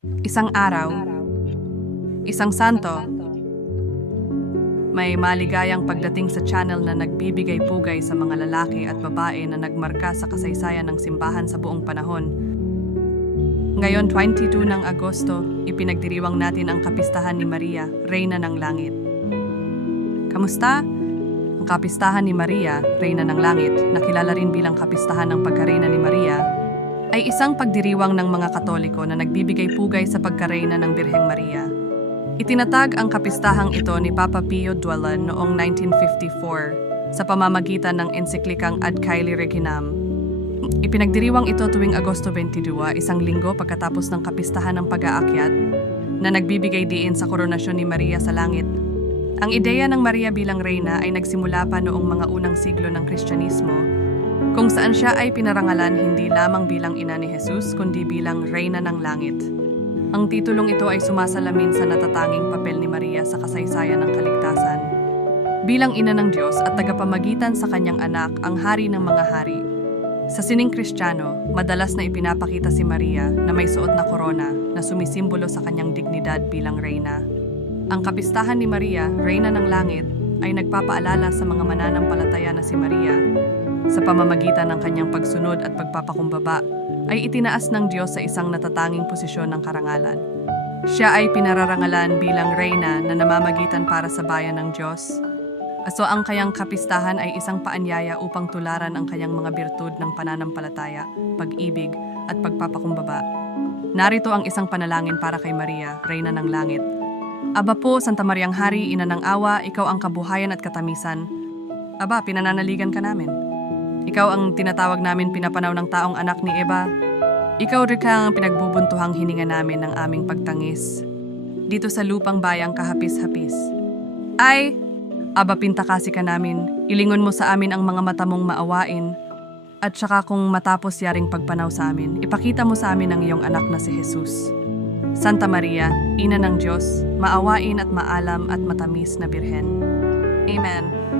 Isang araw, isang santo, may maligayang pagdating sa channel na nagbibigay pugay sa mga lalaki at babae na nagmarka sa kasaysayan ng simbahan sa buong panahon. Ngayon, 22 ng Agosto, ipinagdiriwang natin ang kapistahan ni Maria, Reyna ng Langit. Kamusta? Ang kapistahan ni Maria, Reyna ng Langit, na kilala rin bilang kapistahan ng pagkareyna ni Maria, ay isang pagdiriwang ng mga Katoliko na nagbibigay pugay sa pagkareyna ng Birheng Maria. Itinatag ang kapistahang ito ni Papa Pio XII noong 1954 sa pamamagitan ng ensiklikang Ad Caeli Reginam. Ipinagdiriwang ito tuwing Agosto 22, isang linggo pagkatapos ng kapistahan ng pag-aakyat na nagbibigay diin sa koronasyon ni Maria sa langit. Ang ideya ng Maria bilang reyna ay nagsimula pa noong mga unang siglo ng Kristyanismo kung saan siya ay pinarangalan hindi lamang bilang ina ni Jesus kundi bilang reyna ng langit. Ang titulong ito ay sumasalamin sa natatanging papel ni Maria sa kasaysayan ng kaligtasan. Bilang ina ng Diyos at tagapamagitan sa kanyang anak, ang hari ng mga hari. Sa sining Kristiyano, madalas na ipinapakita si Maria na may suot na korona na sumisimbolo sa kanyang dignidad bilang reyna. Ang kapistahan ni Maria, Reyna ng Langit, ay nagpapaalala sa mga mananampalataya na si Maria sa pamamagitan ng kanyang pagsunod at pagpapakumbaba ay itinaas ng Diyos sa isang natatanging posisyon ng karangalan. Siya ay pinararangalan bilang reyna na namamagitan para sa bayan ng Diyos. So ang kayang kapistahan ay isang paanyaya upang tularan ang kanyang mga birtud ng pananampalataya, pag-ibig at pagpapakumbaba. Narito ang isang panalangin para kay Maria, Reyna ng Langit. Aba po, Santa Mariang Hari, Ina ng Awa, ikaw ang kabuhayan at katamisan. Aba, pinananaligan ka namin. Ikaw ang tinatawag namin pinapanaw ng taong anak ni Eva. Ikaw rin ang pinagbubuntuhang hininga namin ng aming pagtangis. Dito sa lupang bayang kahapis-hapis. Ay, aba pinta kasi ka namin, ilingon mo sa amin ang mga mata mong maawain. At saka kung matapos yaring pagpanaw sa amin, ipakita mo sa amin ang iyong anak na si Jesus. Santa Maria, Ina ng Diyos, maawain at maalam at matamis na birhen. Amen.